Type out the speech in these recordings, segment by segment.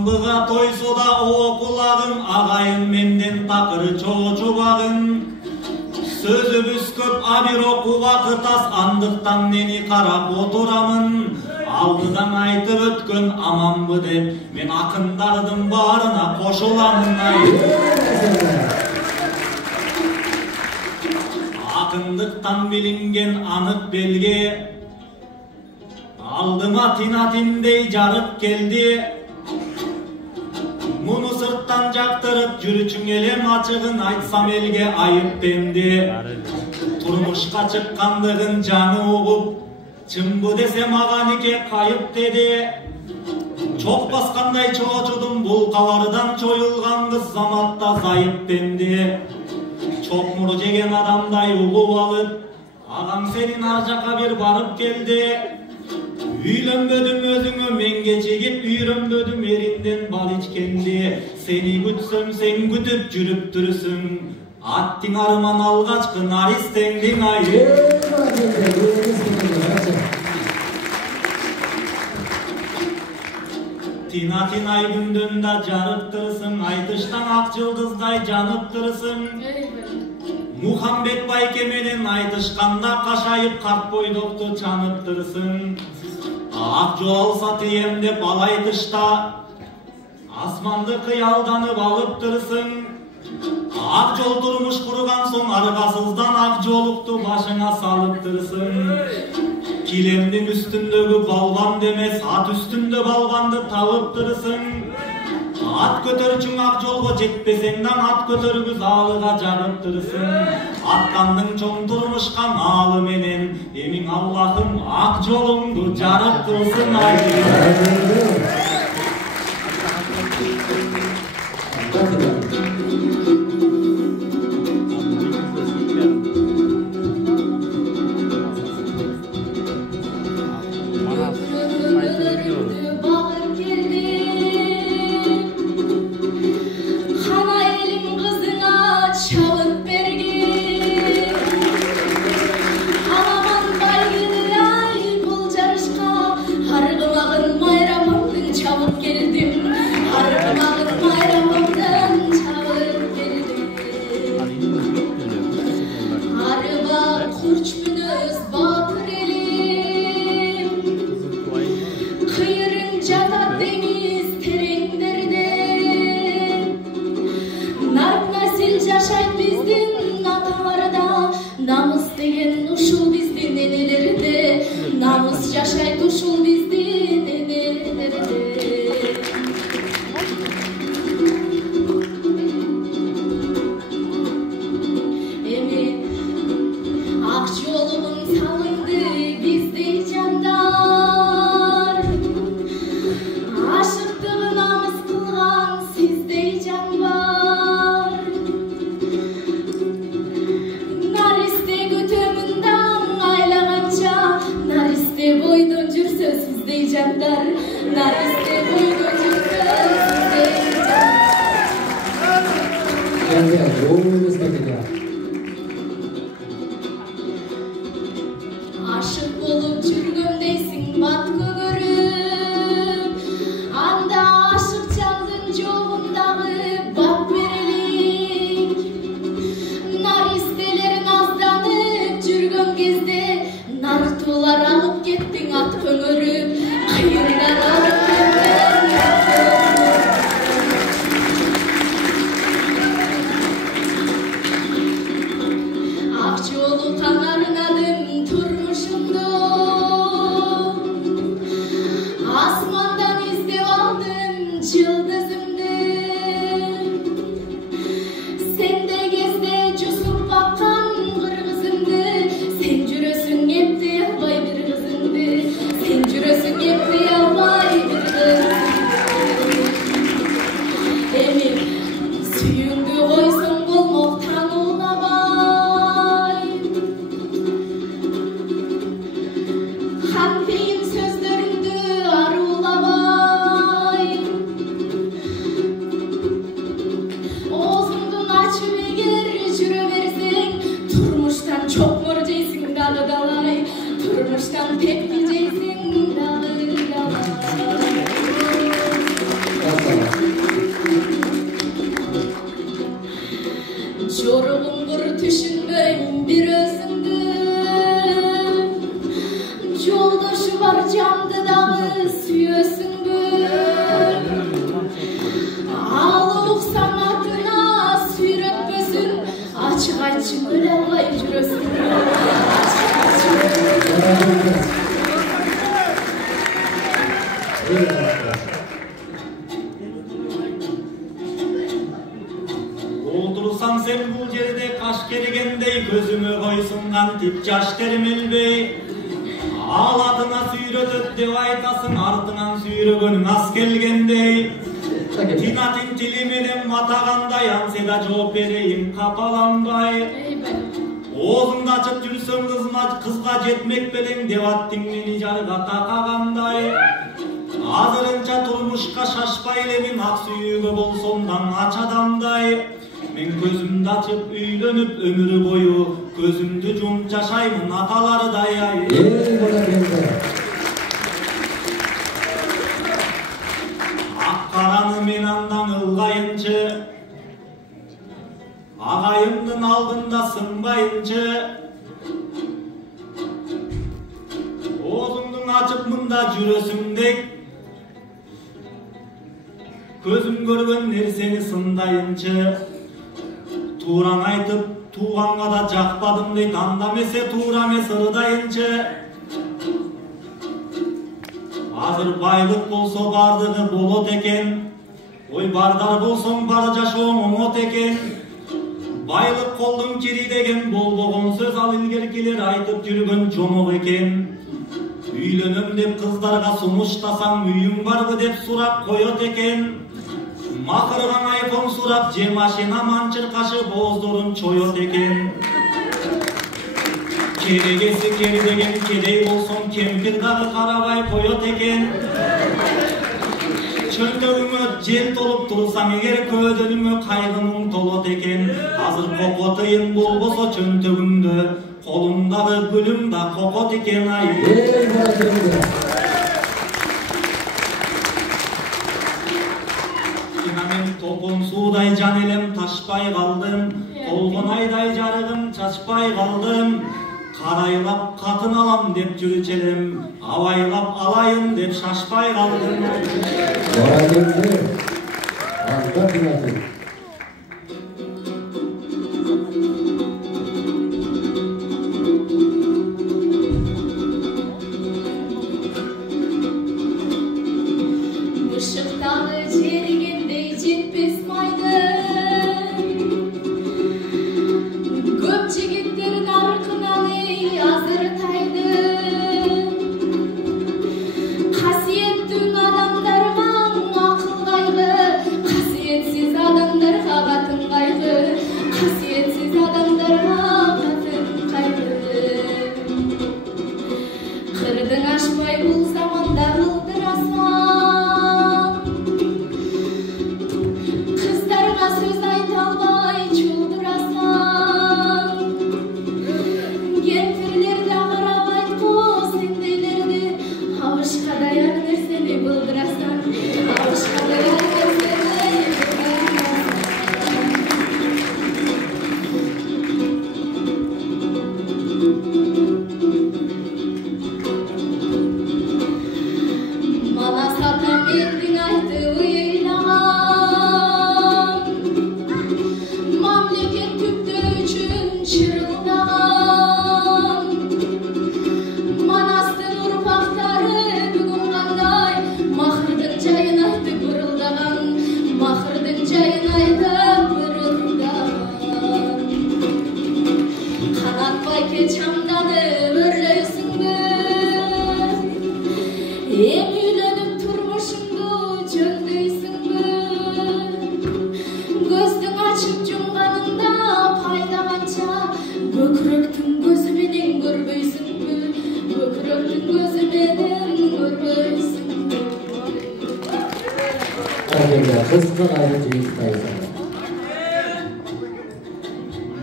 Амбыга тойсо да о кулагың, агайын менден такыр чоочубагың. Сөзүбүз көп, а бирок убакыт аз, андыктан мени карап отурамын. Алдыдан айтып өткөн аманбы деп, мен акындардын баарына кошуламын. Акындыктан билинген анык белге, алдыма тинатиндей жарык келди. Муну сырттан жактырып жүрүчүң элем, ачыгын айтсам элге айып демди. Турмушка чыккандыгын жаны угуп, чынбы десе мага нике кайып деди. Чок баскандай чоочудум, бул кабардан чоюлган кыз заматта зайып демди. Чокмур жеген адамдай угуп алып, агам сенин ар жака бир барып келди. Үйлөнбөдүм өзүңө мен кечигип, үйрөнбөдүм эринден бал ичкенди. Сени күтсөм сен күтүп жүрүп турсуң, аттың арман алгачкы наристеңдиң айы. Тина ай күндөн да жарыктырсың, айтыштан ак жылдыздай жаныптырсың. Мухамбет байке менен айтышканда кашайып карт бойдокту чаныптырсың. Ак жол алса тием деп ал айтышта, асманды кыялданып алыптырсың. Ак жол турмуш курган соң, аргасыздан ак жолукту башыңа салыптырсың. Килемдин үстүндөгү балбан демес, ат үстүндө балбанды табыптырсың. Ат көтөрчүң ак жолго жетпесең дан, ат көтөргүз алыга жагыптырсың. Аттандың чоң турмушка наалы менен, эмиң Аллахым ак жолуңду жарык кылсын айы. Sen jürösün yetdi, albay bir kızındı. Sen jürösün yetdi, albay Otursam sen bu yerde kaş kerigендей gözüme koysun kantip jaş termelbey. Ağlatına suyretöp dep aytasın артынан suyregönүң az келгендей. Тинатын тили менен матагандай ансе да жооп берейин капаланбай. Оозуңду ачып жүрсөң кызга жетмек белең деп аттың мени жарга такагандай. Азырынча турмушка шашпай элемин ак сүйүүгө болсом да ач адамдай. Мен көзүмдү ачып үйлөнүп өмүр бою көзүмдү жумуп жашаймын аталардай ай. Ак караны мен андан ылгайынчы, агайымдын алдында сынбайынчы. Оозуңду ачып мында жүрөсүңдек, көзүм көргөн нерсени сындайынчы. Тууран айтып тууганга да жакпадым дейт, анда эмесе туура эмес ырдайынчы. Азыр байлык болсо бардыгы болот экен, ой бардар болсоң бар жашооң оңот экен. Байлык колдун кири деген болбогон сөз, ал илгеркилер айтып жүргөн жомок экен. Үйлөнөм деп кыздарга сунуштасаң үйүң барбы деп сурап коет экен. Макырган айфон сурап же машина манчыркашып ооздорун чоет экен. Керегеси кери деген кедей болсоң кемпир дагы карабай коет экен. Чөнтөгүңө жел толуп турсаң эгер көөдөнүңө кайгымың толот экен. Азыр кокотыйын болбосо чөнтөгүңдө, колуңдагы гүлүң да кокот экен ай. Топон суудай жан элем ташпай калдым, толгон айдай жарыгым чачпай калдым. Карайлап катын алам деп жүрчү элем, абайлап алайын деп шашпай калдым.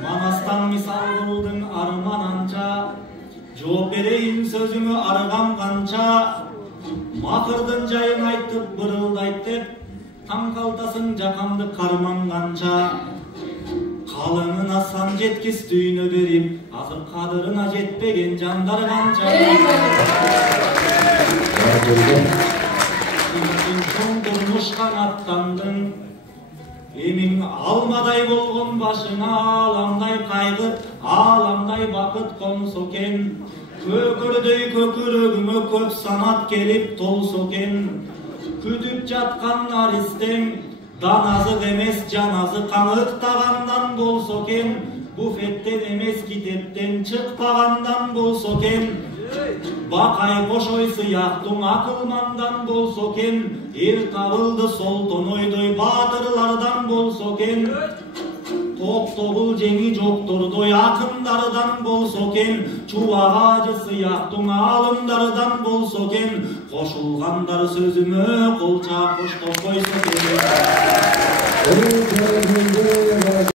Manastan misal kıldın arman anca, жооп берейин сөзүңө аргам канча. Макырдын жайын айтып бырылдайт деп, таң калтасың жакамды карманганча. Калыңына сан жеткис дүйнө берип, азыр кадырына жетпеген жандар канча. Чоң турмушка аттандың, эмиң алмадай болгон башыңа аламдай кайгы, аламдай бакыт консо экен. Көкөрдөй көкүрөгүмө көп санат келип толсо экен. күтүп жаткан аристең даназык эмес жаназы каңыктагандан болсо экен, буфеттен эмес китептен чыкпагандан болсо экен, бакай кошой сыяктуу акылмандан болсо экен, эр табылды солтонойдой баатырлардан болсо экен, токтогул жеңи жоктордой акындардан болсо экен, чубак ажы сыяктуу аалымдардан болсо экен, кошулгандар сөзүмө кол чаап коштоп койсо экен.